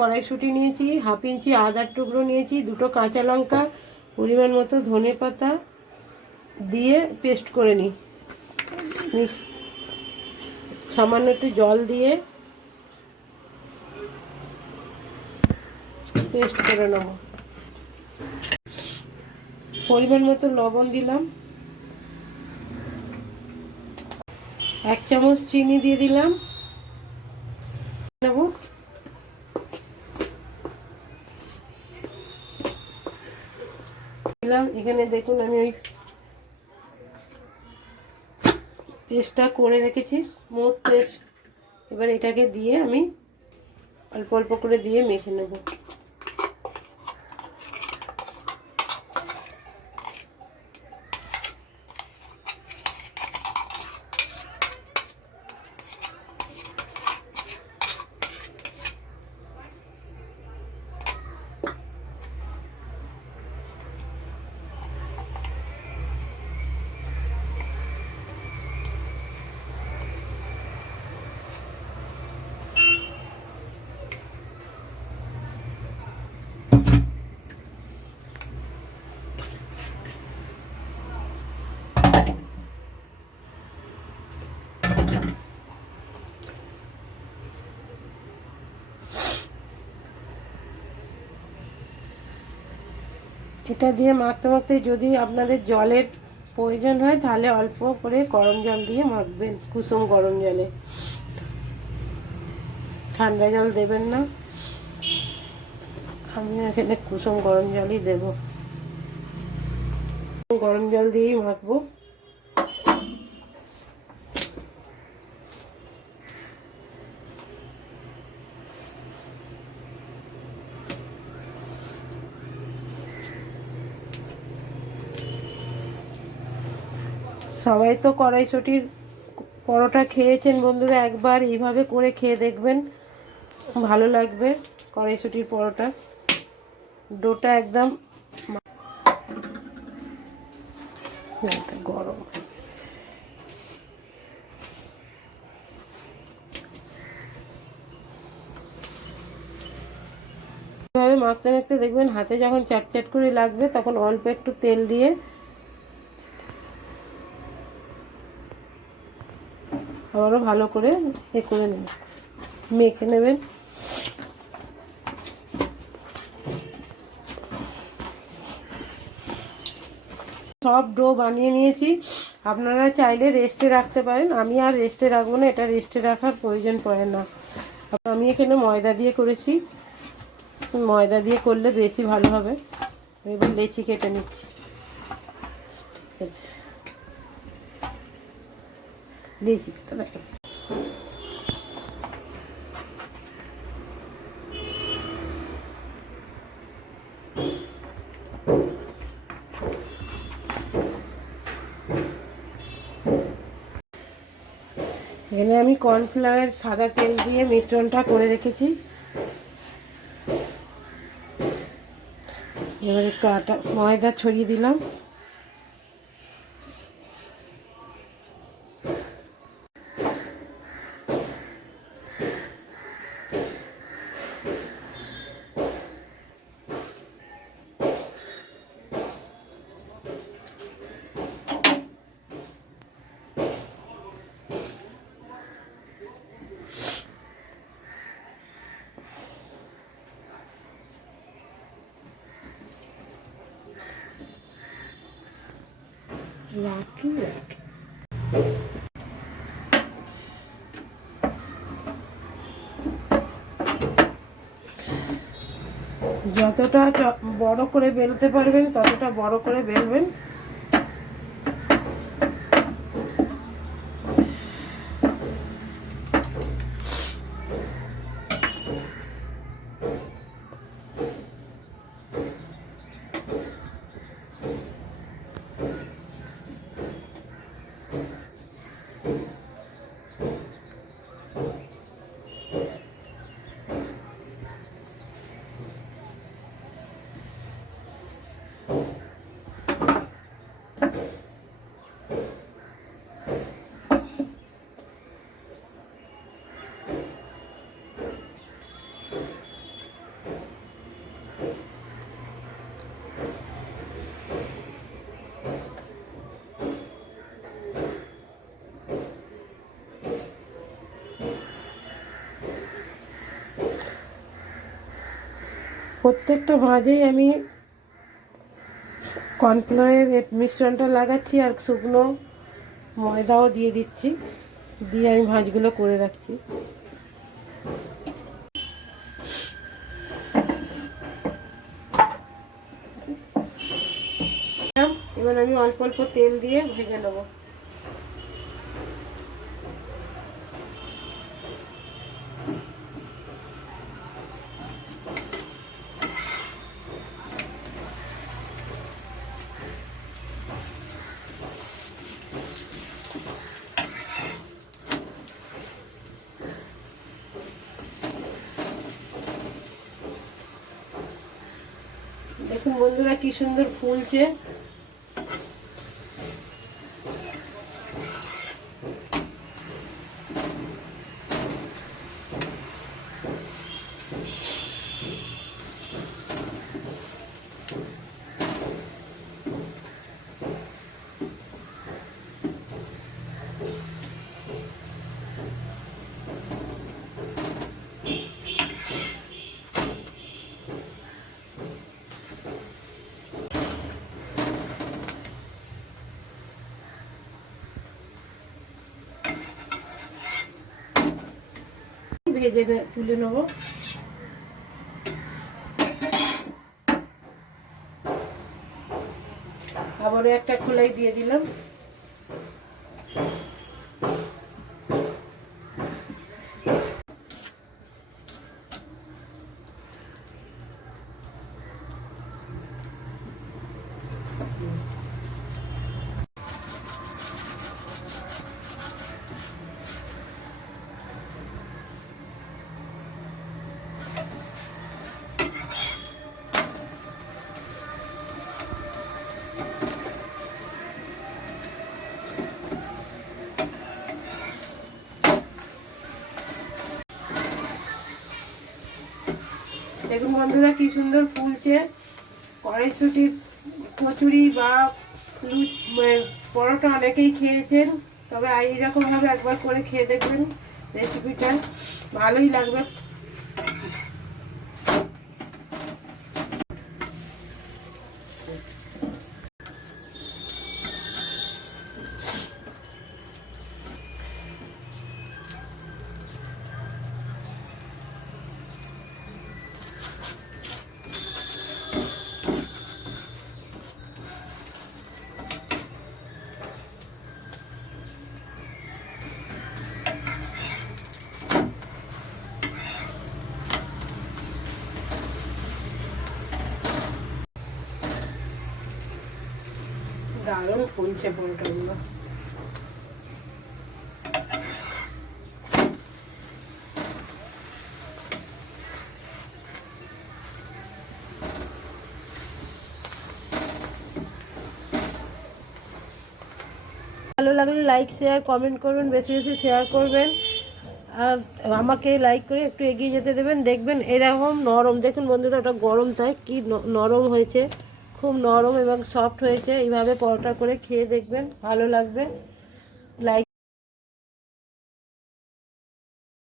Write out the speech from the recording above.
কড়াইশুঁটি নিয়েছি, half inch আদার টুকরো নিয়েছি, দুটো কাঁচা লঙ্কা, পরিমাণ মতো ধনে পাতা দিয়ে পেস্ট করে নিই। সামান্য একটু জল দিয়ে পেস্ট করে নেব। পরিমাণ মতো লবণ দিলাম। এক চামচ চিনি দিয়ে দিলাম। নেব। দিলাম। এখানে দেখুন, আমি ওই পেস্টটা করে রেখেছি স্মুথ পেস্ট। এবার এটাকে দিয়ে আমি অল্প অল্প করে দিয়ে মেখে নেব। এটা দিয়ে মাখতে মাখতে যদি আপনাদের জলের প্রয়োজন হয়, তাহলে অল্প করে গরম জল দিয়ে মাখবেন, কুসুম গরম জলে। ঠান্ডা জল দেবেন না। আমি এখানে কুসুম গরম জলই দেব। গরম জল দিয়েই মাখবো। সবাই তো কড়াইশুটির পরোটা খেয়েছেন বন্ধুরা, একবার এইভাবে করে খেয়ে দেখবেন। ভালো লাগবে কড়াইশুটির পরোটা। ডোটা একদম গরম। এভাবে মাখতে মাখতে দেখবেন হাতে যখন চাট চাট করে লাগবে, তখন অল্প একটু তেল দিয়ে আবারও ভালো করে এ করে নেবেন। মেখে নেবেন। সব ডো বানিয়ে নিয়েছি। আপনারা চাইলে রেস্টে রাখতে পারেন। আমি আর রেস্টে রাখব না, এটা রেস্টে রাখার প্রয়োজন পড়ে না। আমি এখানে ময়দা দিয়ে করেছি। ময়দা দিয়ে করলে বেশি ভালো হবে। এবার লেচি কেটে নিচ্ছি। ঠিক আছে। এখানে আমি কর্নফ্লাওয়ার, সাদা তেল দিয়ে মিশ্রণটা করে রেখেছি। এবার একটু আটা, ময়দা ছড়িয়ে দিলাম। রাখি রাখি যতটা বড় করে বেলতে পারবেন ততটা বড় করে বেলবেন। প্রত্যেকটা ভাঁজেই আমি কর্নফ্লাওয়ারের এ মিশ্রণটা লাগাচ্ছি আর শুকনো ময়দাও দিয়ে দিচ্ছি। দিয়ে আমি ভাঁজগুলো করে রাখছি। এবার আমি অল্প অল্প তেল দিয়ে ভেজে নেব দেখুন বন্ধুরা কি সুন্দর ফুলছে। ভেজে তুলে নেব। আবারও একটা খোলাই দিয়ে দিলাম। দেখুন বন্ধুরা কি সুন্দর ফুলছে। কড়াইশুটি, কচুরি বা মানে পরোটা অনেকেই খেয়েছেন, তবে এইরকমভাবে একবার করে খেয়ে দেখবেন রেসিপিটা। ভালোই লাগবে। ফুলছে পরোটাগুলো। ভালো লাগলে লাইক শেয়ার কমেন্ট করবেন, বেশি বেশি শেয়ার করবেন। আর আমাকে লাইক করে একটু এগিয়ে যেতে দেবেন। দেখবেন এরকম নরম, দেখুন বন্ধুরা, ওটা গরম তাই, কি নরম হয়েছে। খুব নরম এবং সফট হয়েছে। এইভাবে পরোটা করে খেয়ে দেখবেন ভালো লাগবে।